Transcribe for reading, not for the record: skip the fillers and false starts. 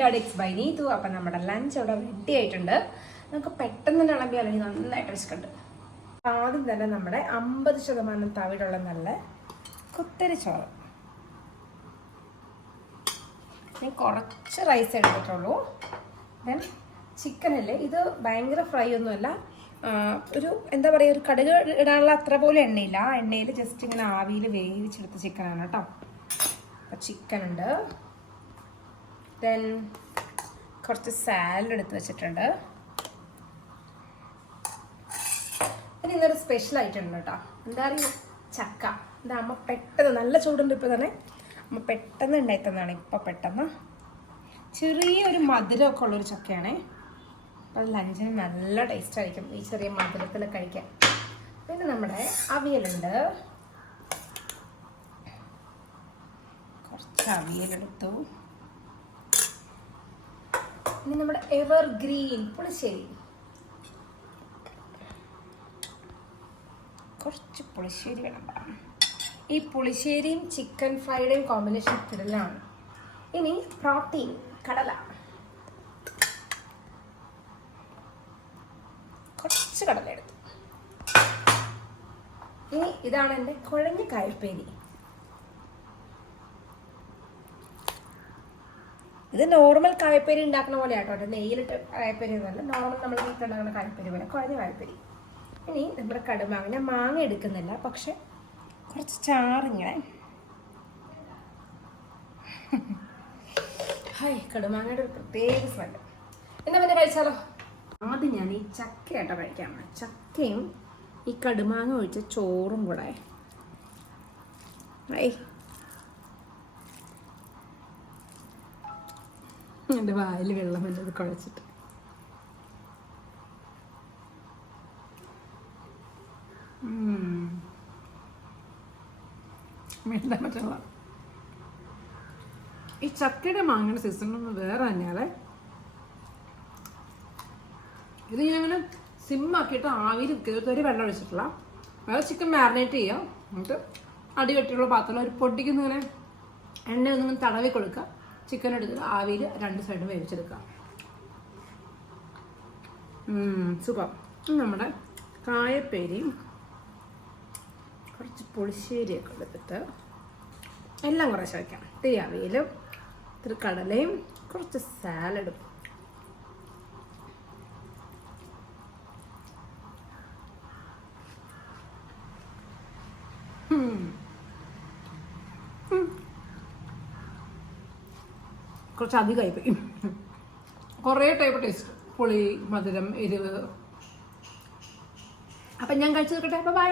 ഡാഡിക്സ് by Neethu. അപ്പം നമ്മുടെ lunch അവിടെ റെഡി ആയിട്ടുണ്ട്. നമുക്ക് പെട്ടെന്ന് തന്നെ വിളമ്പി അല്ലെങ്കിൽ നന്നായിട്ട് വിശക്കുണ്ട്. ആദ്യം തന്നെ നമ്മുടെ 50% തവിടുള്ള നല്ല കുത്തരി ചോറ്. ഞാൻ കുറച്ച് റൈസ് എടുത്തിട്ടുള്ളൂ. ദെൻ ചിക്കനല്ലേ, ഇത് ഭയങ്കര ഫ്രൈ ഒന്നുമല്ല, ഒരു എന്താ പറയുക, ഒരു കടുക് ഇടാനുള്ള അത്ര പോലും എണ്ണയില്ല. ആ എണ്ണയിൽ ജസ്റ്റ് ഇങ്ങനെ ആവിയിൽ വേവിച്ചെടുത്ത ചിക്കനാണ് കേട്ടോ. അപ്പം ചിക്കൻ ഉണ്ട്. ദെൻ കുറച്ച് സാലഡ് എടുത്ത് വെച്ചിട്ടുണ്ട്. പിന്നെ ഇന്നൊരു സ്പെഷ്യൽ ആയിട്ട് ഉണ്ട് കേട്ടോ. എന്താ പറയുക, ചക്ക. എന്താ അമ്മ പെട്ടെന്ന്, നല്ല ചൂടുണ്ട് ഇപ്പോൾ തന്നെ, അമ്മ പെട്ടെന്ന് ഉണ്ടായി തന്നതാണ്. ഇപ്പം പെട്ടെന്ന് ചെറിയൊരു മധുരമൊക്കെ ഉള്ളൊരു ചക്കയാണേ. അപ്പം അത് ലഞ്ചിന് നല്ല ടേസ്റ്റ് ആയിരിക്കും ഈ ചെറിയ മധുരത്തിൽ കഴിക്കാൻ. പിന്നെ നമ്മുടെ അവിയലുണ്ട്. കുറച്ച് അവിയലെടുത്തു. ഇനി നമ്മുടെ എവർ ഗ്രീൻ പുളിശ്ശേരി. കുറച്ച് പുളിശ്ശേരി വേണം. ഈ പുളിശ്ശേരിയും ചിക്കൻ ഫ്രൈഡേയും കോമ്പിനേഷൻ കിടലാണ്. ഇനി പ്രോട്ടീൻ കടല, കുറച്ച് കടല എടുത്തു. ഇനി ഇതാണ് എൻ്റെ കുഴഞ്ഞ കായപ്പേരി. ഇത് നോർമൽ കായപ്പേരി ഉണ്ടാക്കുന്ന പോലെ ആട്ടോ, നെയ്യിലിട്ട് കായപ്പേരി എന്നല്ല, നോർമൽ നമ്മൾ വീട്ടിലുണ്ടാകുന്ന കായപ്പേരി പോലെ കുഴഞ്ഞ കായപ്പേരി. ഇനി നമ്മുടെ കടുമാങ്ങ, ഞാൻ മാങ്ങ എടുക്കുന്നില്ല, പക്ഷെ കുറച്ച് ചാറിങ്ങനെ. ഹായ്, കടുമാങ്ങയുടെ ഒരു പ്രത്യേക സ്മെല്ല്. എന്നാ പിന്നെ കഴിച്ചാലോ? ആദ്യം ഞാൻ ഈ ചക്കയാട്ടോ കഴിക്കാൻ. ചക്കയും ഈ കടുമാങ്ങ ഒഴിച്ച ചോറും കൂടെ. എൻ്റെ വായിൽ വെള്ളം വന്നത് കുഴച്ചിട്ട്. വേണ്ട പറ്റുള്ള ഈ ചക്കയുടെ മാങ്ങയുടെ സീസണൊന്നും വേറെ തന്നെയാലേ. ഇത് ഞാൻ അങ്ങനെ സിമ്മാക്കിയിട്ട് ആവിയിൽ കയറി വെള്ളം ഒഴിച്ചിട്ടില്ല. വേറെ ചിക്കൻ മാരിനേറ്റ് ചെയ്യാം. എന്നിട്ട് അടികെട്ടിയുള്ള പാത്രം ഒരു പൊടിക്കുന്ന ഇങ്ങനെ എണ്ണ ഒന്നിങ്ങനെ തടവി കൊടുക്കുക. ചിക്കൻ എടുത്തിട്ട് ആവിയിൽ 2 സൈഡും വേവിച്ചെടുക്കുക. സൂപ്പർ. നമ്മുടെ കായപ്പേരിയും കുറച്ച് പുളിശ്ശേരിയൊക്കെ എടുത്തിട്ട് എല്ലാം കുറേശ്ശെ വയ്ക്കാം. ഇത്തിരി അവിയലും ഇത്തിരി കടലയും കുറച്ച് സാലഡും. കുറച്ച് അധികമായി പോയി. കുറേ ടൈപ്പ് ടേസ്റ്റ്, പുളി, മധുരം, എരിവ്. അപ്പം ഞാൻ കഴിച്ചു നോക്കട്ടെ. ബൈ.